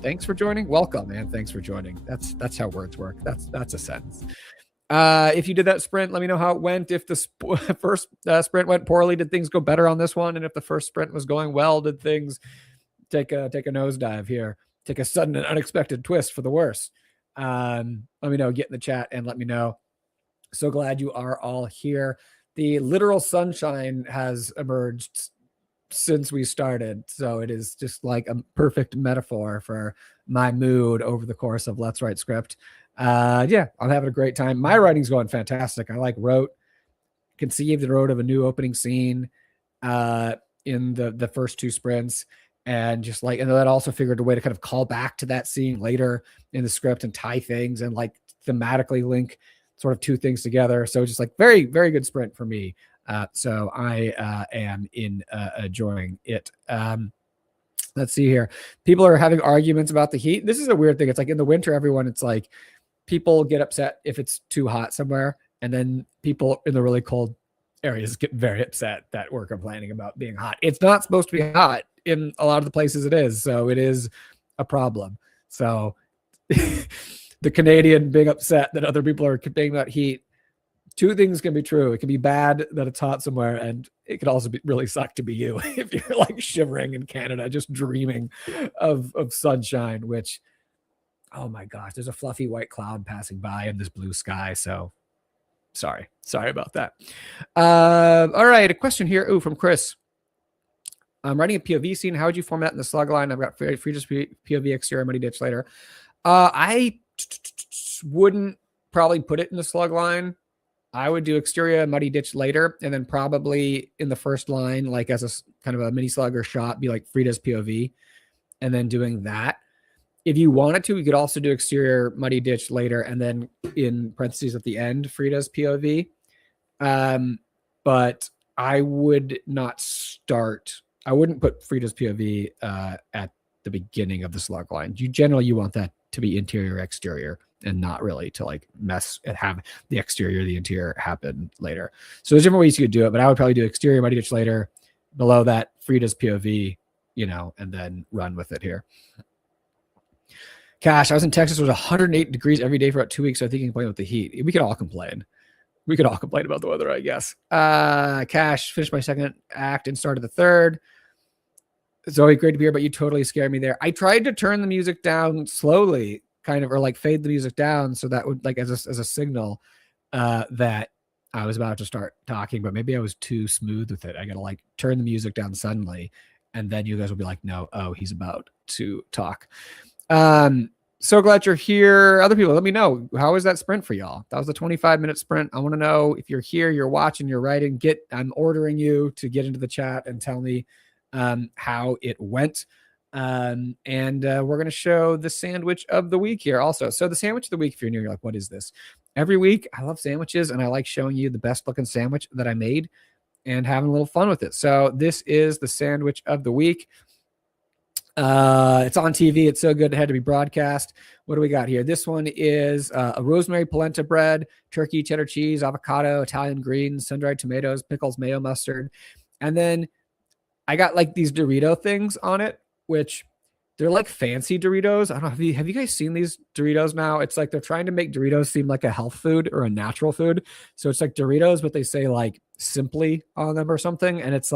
Thanks for joining. Welcome, and thanks for joining. That's how words work. That's a sentence. If you did that sprint, let me know how it went. If the first sprint went poorly, did things go better on this one? And if the first sprint was going well, did things take a nosedive here? Take a sudden and unexpected twist for the worse? Let me know. Get in the chat and let me know. So glad you are all here. The literal sunshine has emerged since we started. So it is just like a perfect metaphor for my mood over the course of Let's Write Script. Yeah, I'm having a great time. My writing's going fantastic. I conceived and wrote of a new opening scene in the first two sprints. And just and then also figured a way to kind of call back to that scene later in the script and tie things and thematically link sort of two things together. So just very, very good sprint for me. So I am enjoying it. Let's see here. People are having arguments about the heat. This is a weird thing. It's in the winter, it's people get upset if it's too hot somewhere. And then people in the really cold areas get very upset that we're complaining about being hot. It's not supposed to be hot in a lot of the places it is. So it is a problem. So the Canadian being upset that other people are complaining about heat, two things can be true. It can be bad that it's hot somewhere, and it could also really suck to be you if you're shivering in Canada, just dreaming of sunshine, which, oh my gosh, there's a fluffy white cloud passing by in this blue sky. So sorry about that. All right, a question here from Chris. I'm writing a POV scene. How would you format in the slug line? I've got free just POV exterior, muddy ditch later. I wouldn't probably put it in the slug line. I would do exterior muddy ditch later, and then probably in the first line, as a kind of a mini slugger shot, be Frida's POV, and then doing that. If you wanted to, you could also do exterior muddy ditch later, and then in parentheses at the end, Frida's POV. But I would not start. I wouldn't put Frida's POV at the beginning of the slug line. You want that to be interior exterior and not really to mess and have the exterior, the interior happen later. So there's different ways you could do it, but I would probably do exterior muddy ditch later, below that Frida's POV, and then run with it here. Cash, I was in Texas. It was 108 degrees every day for about 2 weeks. So I think you can complain with the heat. We could all complain. We could all complain about the weather, I guess. Cash, finished my second act and started the third. Zoe, great to be here, but you totally scared me there. I tried to turn the music down slowly, kind of, or fade the music down so that would as a signal that I was about to start talking, but maybe I was too smooth with it. I gotta turn the music down suddenly, and then you guys will be no, oh, he's about to talk. So glad you're here. Other people, let me know, how was that sprint for y'all? That was a 25-minute sprint. I want to know if you're here, you're watching, you're writing. I'm ordering you to get into the chat and tell me how it went. And we're going to show the sandwich of the week here also. So the sandwich of the week, if you're new, you're what is this? Every week, I love sandwiches, and I like showing you the best looking sandwich that I made and having a little fun with it. So this is the sandwich of the week. It's on TV. It's so good it had to be broadcast. What do we got here? This one is a rosemary polenta bread, turkey, cheddar cheese, avocado, Italian greens, sun-dried tomatoes, pickles, mayo, mustard. And then I got these Dorito things on it, which they're fancy Doritos. I don't know. Have you guys seen these Doritos now? It's they're trying to make Doritos seem like a health food or a natural food. So it's Doritos, but they say simply on them or something. And it's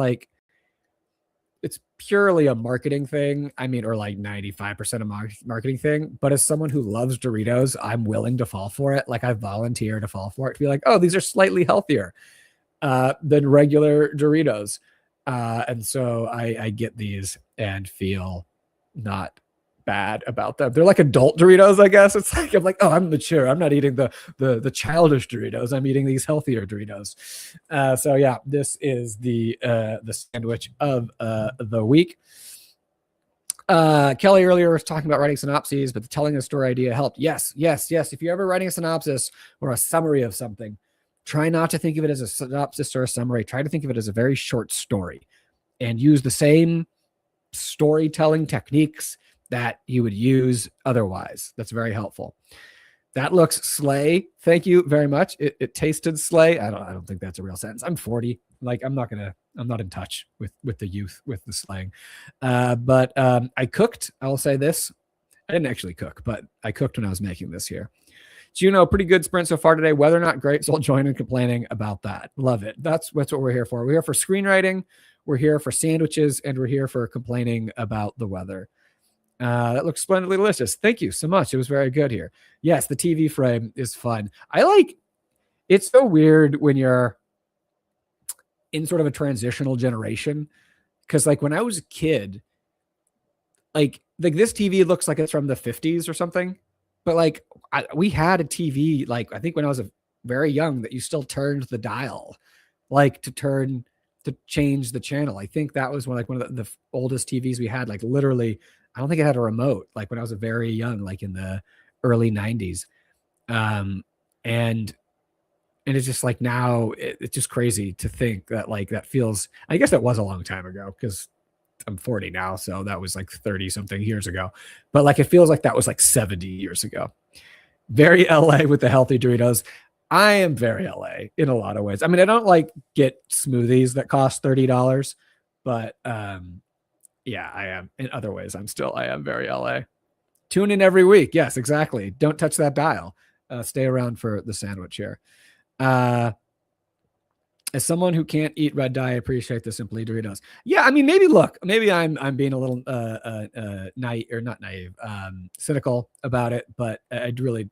it's purely a marketing thing. I mean, or 95% a marketing thing. But as someone who loves Doritos, I'm willing to fall for it. I volunteer to fall for it, to be oh, these are slightly healthier than regular Doritos. And so I get these and feel not bad about them. They're like adult Doritos, I guess. It's like I'm like, oh, I'm mature. I'm not eating the childish Doritos. I'm eating these healthier Doritos. So yeah, this is the sandwich of the week. Kelly earlier was talking about writing synopses, but the telling a story idea helped. Yes. If you're ever writing a synopsis or a summary of something, try not to think of it as a synopsis or a summary. Try to think of it as a very short story and use the same storytelling techniques that you would use otherwise. That's very helpful. That looks slay. Thank you very much. It tasted slay. I don't think that's a real sentence. I'm 40. Like I'm not in touch with the youth, with the slang. But I cooked. I'll say this. I didn't actually cook, but I cooked when I was making this here. Juno, pretty good sprint so far today. Weather not great, so I'll join in complaining about that. Love it. That's what we're here for. We're here for screenwriting. We're here for sandwiches, and we're here for complaining about the weather. That looks splendidly delicious. Thank you so much. It was very good here. Yes, the TV frame is fun. It's so weird when you're in sort of a transitional generation, because like when I was a kid, like this TV looks like it's from the 50s or something, but like we had a TV, like I think when I was very young, that you still turned the dial, like to change the channel. I think that was one of the oldest TVs we had, like literally. I don't think it had a remote, like when I was a very young, like in the early 90s. And it's just like now it's just crazy to think that like that feels, I guess that was a long time ago because I'm 40 now. So that was like 30 something years ago. But like it feels like that was like 70 years ago. Very LA with the healthy Doritos. I am very LA in a lot of ways. I mean, I don't like get smoothies that cost $30, but yeah, I am. In other ways, I am very LA. Tune in every week. Yes, exactly. Don't touch that dial. Stay around for the sandwich here. As someone who can't eat red dye, I appreciate the Simply Doritos. Yeah, I mean, maybe I'm being a little naive, or not naive, cynical about it, but I'd really,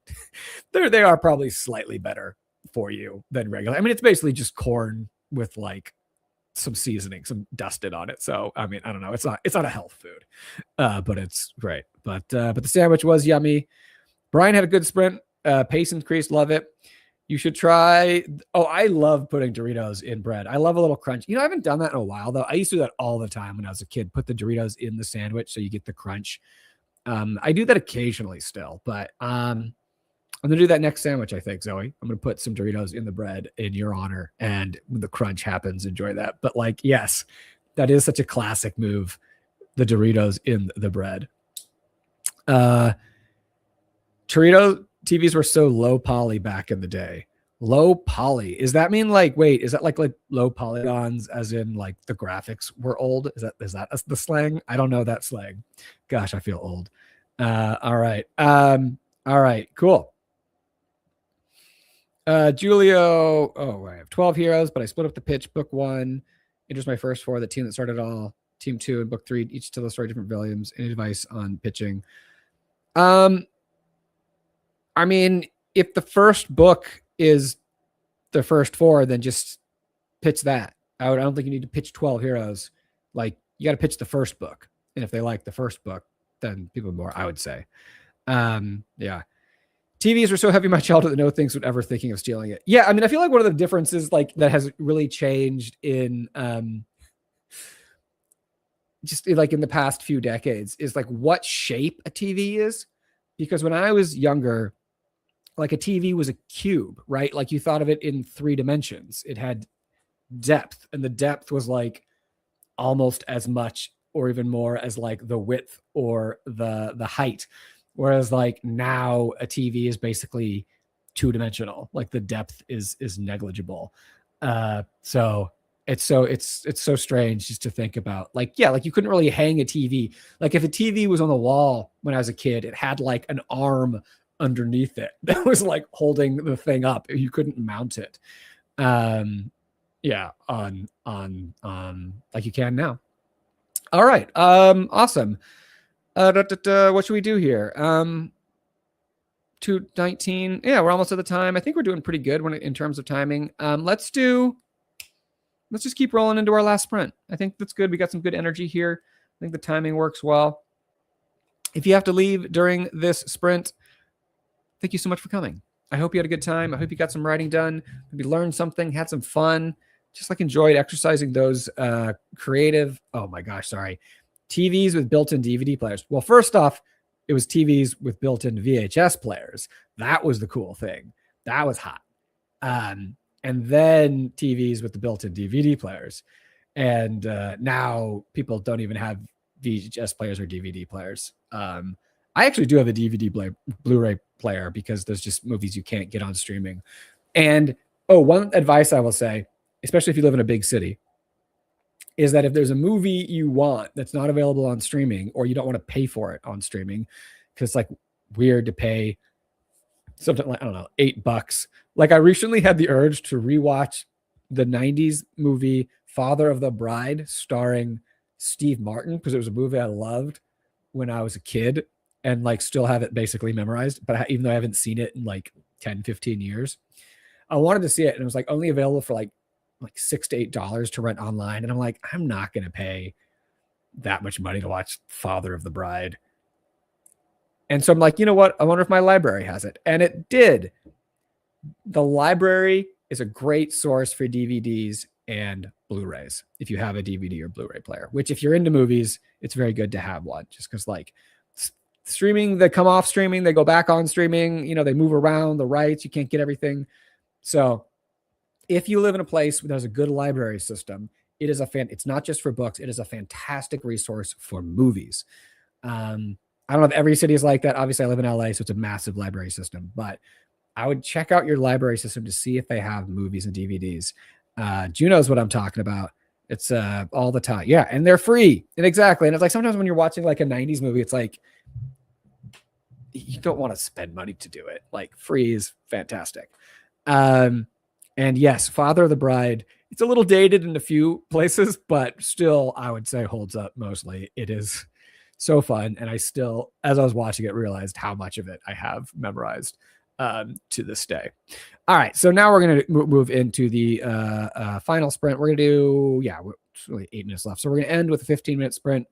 they are probably slightly better for you than regular. I mean, it's basically just corn with like some seasoning, some dusted on it. So I mean, I don't know. It's not a health food, but it's great. But the sandwich was yummy. Brian had a good sprint. Pace increased. Love it. You should try. Oh, I love putting Doritos in bread. I love a little crunch. I haven't done that in a while though. I used to do that all the time when I was a kid. Put the Doritos in the sandwich so you get the crunch. I do that occasionally still, but I'm going to do that next sandwich, I think, Zoe. I'm going to put some Doritos in the bread in your honor. And when the crunch happens, enjoy that. But like, yes, that is such a classic move. The Doritos in the bread. Dorito TVs were so low poly back in the day. Low poly. Is that mean like, wait, is that like low polygons as in like the graphics were old? Is that the slang? I don't know that slang. Gosh, I feel old. All right. All right, cool. Julio, I have 12 heroes, but I split up the pitch. Book 1, enters my first 4, the team that started all. Team 2 and book 3, each tell a story different volumes. Any advice on pitching? I mean, if the first book is the first 4, then just pitch that. I don't think you need to pitch 12 heroes. Like, you got to pitch the first book. And if they like the first book, then people more, I would say. Yeah. TVs were so heavy in my childhood that no things would ever thinking of stealing it. Yeah, I mean, I feel like one of the differences like that has really changed in just like in the past few decades is like what shape a TV is. Because when I was younger, like a TV was a cube, right? Like you thought of it in 3 dimensions. It had depth, and the depth was like almost as much or even more as like the width or the height. Whereas like now a TV is basically 2-dimensional, like the depth is negligible. So it's so strange just to think about like, yeah, like you couldn't really hang a TV. Like if a TV was on the wall when I was a kid, it had like an arm underneath it that was like holding the thing up. You couldn't mount it. Yeah, on like you can now. All right. Awesome. What should we do here? 2:19. Yeah, we're almost at the time. I think we're doing pretty good in terms of timing. Let's just keep rolling into our last sprint. I think that's good. We got some good energy here. I think the timing works well. If you have to leave during this sprint, thank you so much for coming. I hope you had a good time. I hope you got some writing done, maybe learned something, had some fun, just like enjoyed exercising those creative, oh my gosh, sorry, TVs with built-in DVD players. Well, first off, it was TVs with built-in VHS players. That was the cool thing. That was hot. And then TVs with the built-in DVD players. And now people don't even have VHS players or DVD players. I actually do have a DVD Blu-ray player because there's just movies you can't get on streaming. And one advice I will say, especially if you live in a big city, is that if there's a movie you want that's not available on streaming, or you don't want to pay for it on streaming, because it's like weird to pay something like, I don't know, $8. Like I recently had the urge to rewatch the 90s movie Father of the Bride starring Steve Martin, because it was a movie I loved when I was a kid and like still have it basically memorized. But even though I haven't seen it in like 10, 15 years, I wanted to see it. And it was like only available for like $6 to $8 to rent online. And I'm like, I'm not going to pay that much money to watch Father of the Bride. And so I'm like, you know what? I wonder if my library has it. And it did. The library is a great source for DVDs and Blu-rays if you have a DVD or Blu-ray player, which if you're into movies, it's very good to have one, just because like streaming, they come off streaming, they go back on streaming, you know, they move around the rights, you can't get everything. So if you live in a place where there's a good library system, it is it's not just for books, it is a fantastic resource for movies. I don't know if every city is like that. Obviously I live in LA, so it's a massive library system, but I would check out your library system to see if they have movies and DVDs. Juno's what I'm talking about. It's all the time. Yeah. And they're free. And exactly. And it's like, sometimes when you're watching like a 90s movie, it's like, you don't want to spend money to do it. Like free is fantastic. And yes, Father of the Bride, it's a little dated in a few places, but still I would say holds up mostly. It is so fun. And I still, as I was watching it, realized how much of it I have memorized to this day. All right. So now we're going to move into the final sprint. We're going to do, it's really 8 minutes left. So we're going to end with a 15-minute sprint.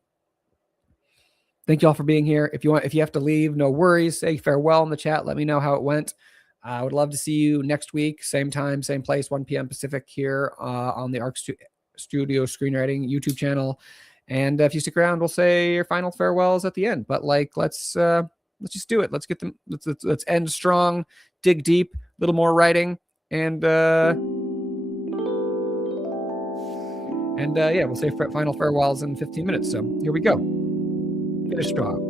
Thank you all for being here. If you have to leave, no worries. Say farewell in the chat. Let me know how it went. I would love to see you next week. Same time, same place, 1 p.m. Pacific here on the Arc Studio Screenwriting YouTube channel. And if you stick around, we'll say your final farewells at the end. But like, let's just do it. Let's get them. Let's end strong, dig deep, a little more writing, and we'll say final farewells in 15 minutes. So here we go. Finish strong.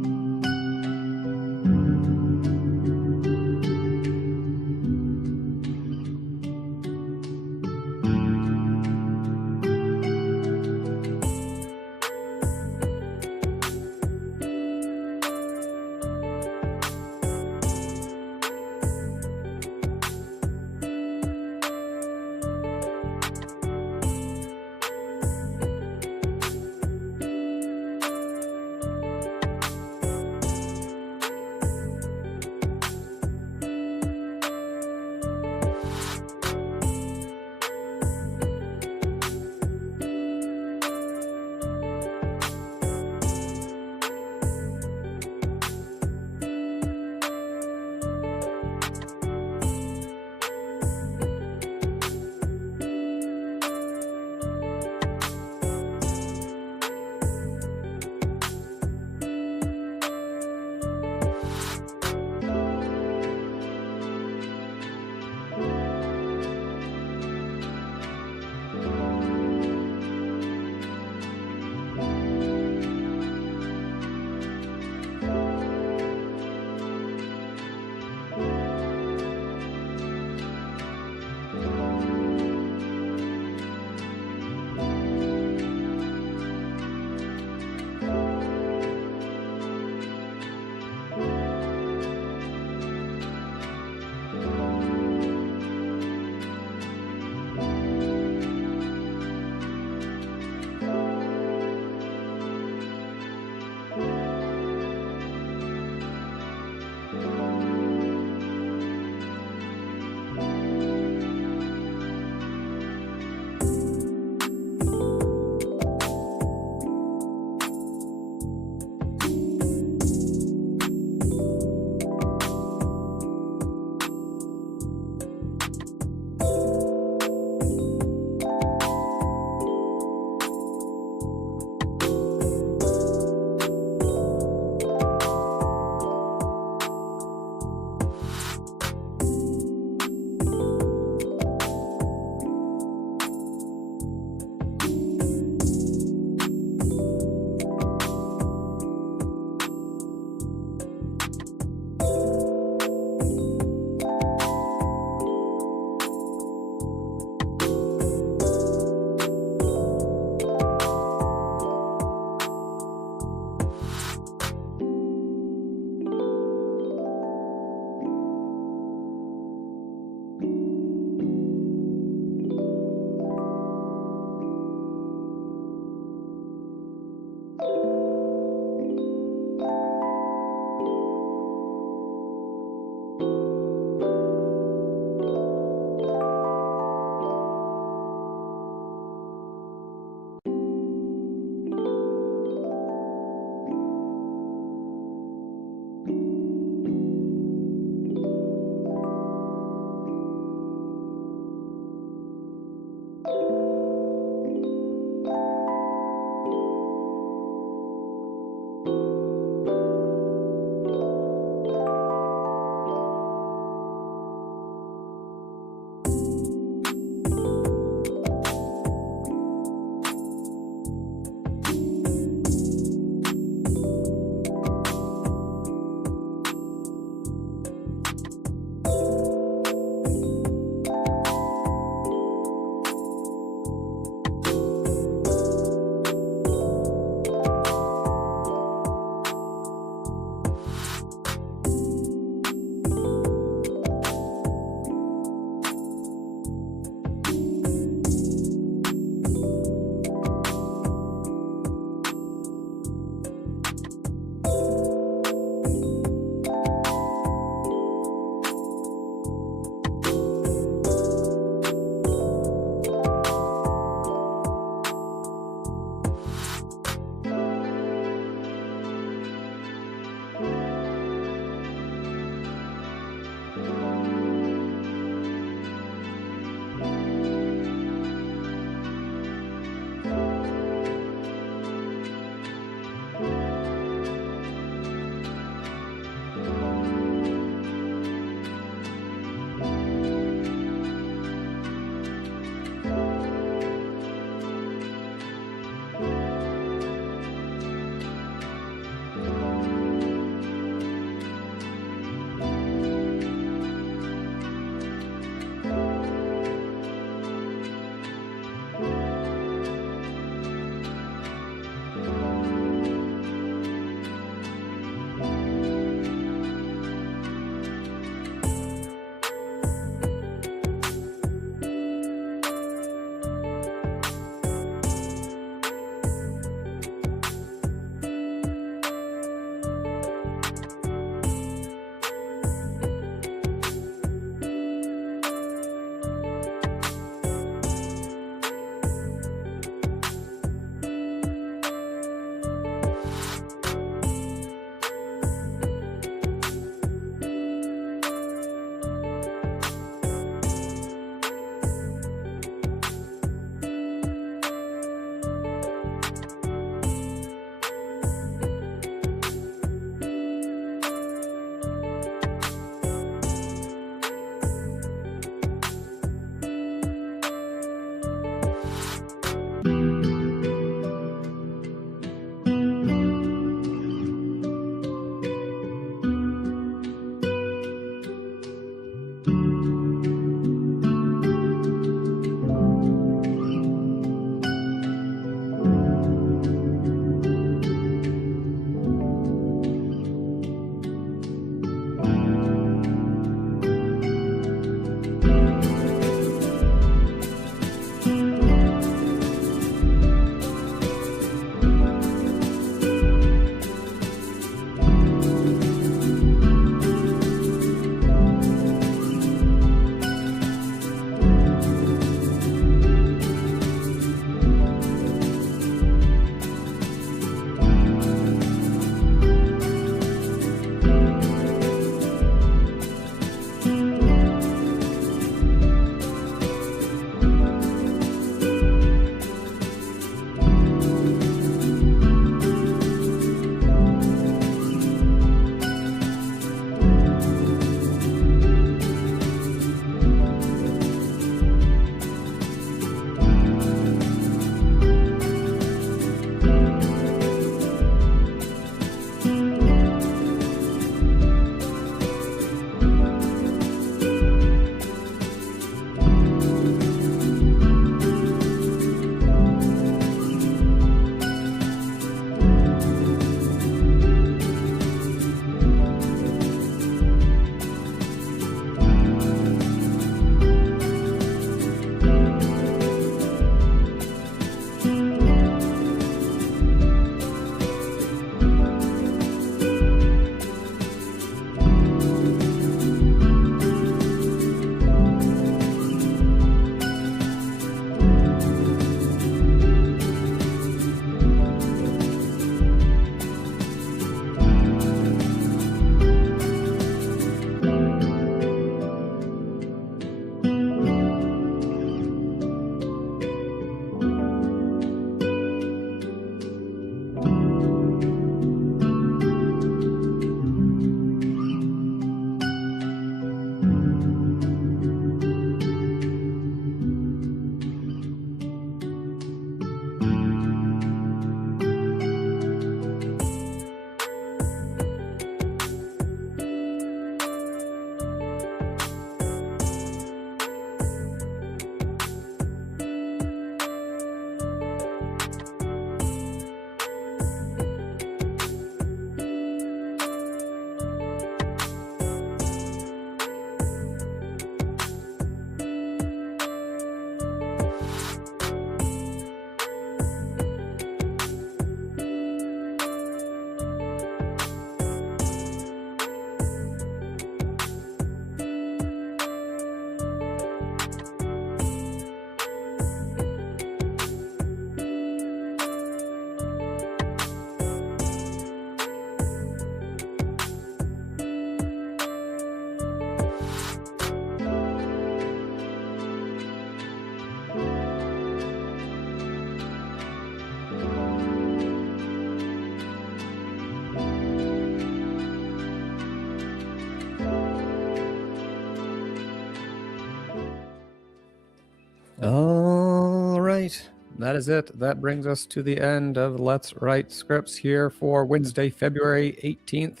right. That is it. That brings us to the end of Let's Write Scripts here for Wednesday, February 18th.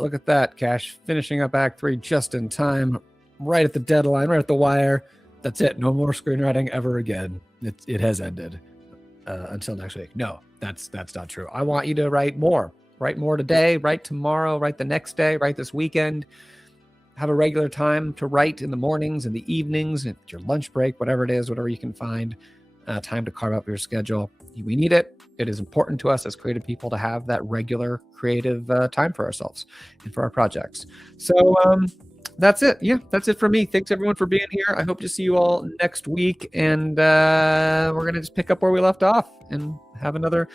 Look at that, Cash. Finishing up Act 3 just in time, right at the deadline, right at the wire. That's it. No more screenwriting ever again. It has ended until next week. No, that's not true. I want you to write more. Write more today, write tomorrow, write the next day, write this weekend. Have a regular time to write in the mornings and the evenings, at your lunch break, whatever it is, whatever you can find. Time to carve up your schedule. We need it. It is important to us as creative people to have that regular creative time for ourselves and for our projects. So that's it. Yeah, that's it for me. Thanks everyone for being here. I hope to see you all next week, and we're gonna just pick up where we left off and have another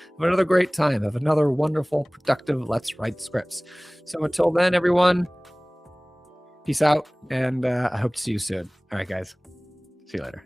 great time. Have another wonderful, productive Let's Write Scripts. So until then, everyone, peace out, and I hope to see you soon. All right, guys. See you later.